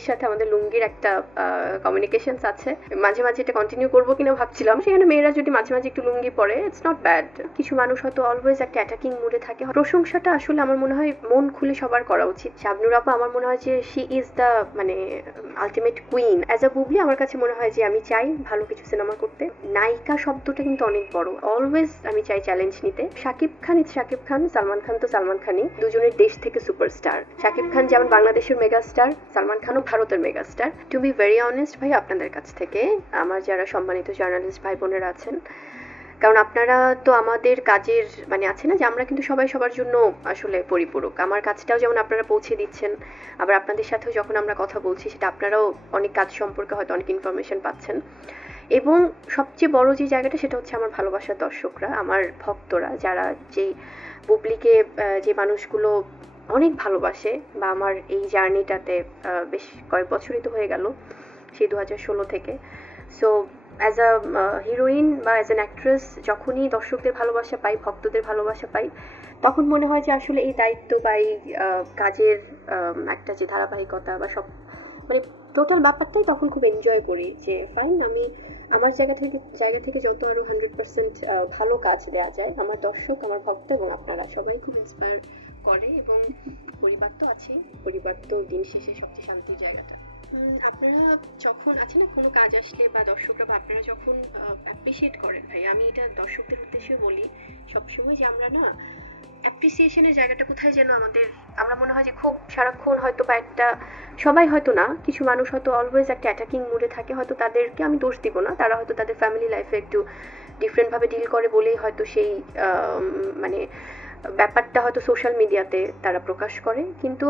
ভাইয়ের সাথে আমাদের লুঙ্গির একটা কমিউনিকেশনস আছে। মাঝে মাঝে এটা কন্টিনিউ করব কিনা ভাবছিলাম। সেখানে মেয়েরা যদি মাঝে মাঝে একটু লুঙ্গি পরে ইটস নট ব্যাড কিছু মানুষ হয়তো অলওয়েজ একটা অ্যাটাকিং মুডে থাকে। প্রশংসাটা আসলে আমার মনে হয় মন খুলে সবার করা উচিত। শাবনুর আপা আমার মনে হয় যে শি ইজ দ্য মানে ultimate queen as a Bubly আমার কাছে মনে হয় যে আমি চাই ভালো কিছু সিনেমা করতে। নায়িকা শব্দটা কিন্তু অনেক বড়। অলওয়েজ আমি চাই চ্যালেঞ্জ নিতে। শাকিব খান ইজ শাকিব খান, সালমান খান তো সালমান খানই। দুজনের দেশ থেকে সুপারস্টার শাকিব খান যেমন বাংলাদেশের মেগাস্টার সালমান খানও ভারতের megastar. To be very honest ভাই, আপনাদের কাছ থেকে, আমার যারা সম্মানিত জার্নালিস্ট ভাই বোনেরা আছেন, কারণ আপনারা তো আমাদের কাজের মানে আছে না যে আমরা কিন্তু সবাই সবার জন্য আসলে পরিপূরক। আমার কাজটাও যেমন আপনারা পৌঁছে দিচ্ছেন, আবার আপনাদের সাথেও যখন আমরা কথা বলছি, সেটা আপনারাও অনেক কাজ সম্পর্কে হয়তো অনেক ইনফরমেশন পাচ্ছেন। এবং সবচেয়ে বড় যে জায়গাটা, সেটা হচ্ছে আমার ভালোবাসার দর্শকরা, আমার ভক্তরা, যারা যেই বুবলিকে যে মানুষগুলো অনেক ভালোবাসে বা আমার এই জার্নিটাতে বেশ কয়েক বছরই তো হয়ে গেল সেই দু হাজার ষোলো থেকে। সো অ্যাজ আ হিরোইন বা অ্যাজ অ্যান অ্যাক্ট্রেস যখনই দর্শকদের ভালোবাসা পাই, ভক্তদের ভালোবাসা পাই, তখন মনে হয় যে আসলে এই দায়িত্ব বা এই কাজের একটা যে ধারাবাহিকতা বা সব মানে টোটাল ব্যাপারটাই তখন খুব এনজয় করি যে ফাইন আমি আমার জায়গা থেকে জায়গা থেকে যত আরও হান্ড্রেড পার্সেন্ট ভালো কাজ দেওয়া যায়, আমার দর্শক, আমার ভক্ত এবং আপনারা সবাই খুব ইন্সপায়ার করে এবং পরিবার তো আছে পরিবার তো দিন শেষে সবচেয়ে শান্তির জায়গাটা। আপনারা যখন আছে না কোনো কাজ আসলে বা দর্শকরা বা আপনারা যখন অ্যাপ্রিসিয়েট করেন, ভাই, আমি এটা দর্শকদের উদ্দেশ্যে বলি, সবসময় যে আমরা না অ্যাপ্রিসিয়েশনের জায়গাটা কোথায় যেন আমাদের, আমরা মনে হয় যে খুব সারাক্ষণ হয়তো বা একটা সবাই হয়তো না, কিছু মানুষ হয়তো অলওয়েজ একটা অ্যাটাকিং মুডে থাকে, হয়তো তাদেরকে আমি দোষ দিব না। তারা হয়তো তাদের ফ্যামিলি লাইফে একটু ডিফারেন্টভাবে ডিল করে বলেই হয়তো সেই মানে ব্যাপারটা হয়তো সোশ্যাল মিডিয়াতে তারা প্রকাশ করে। কিন্তু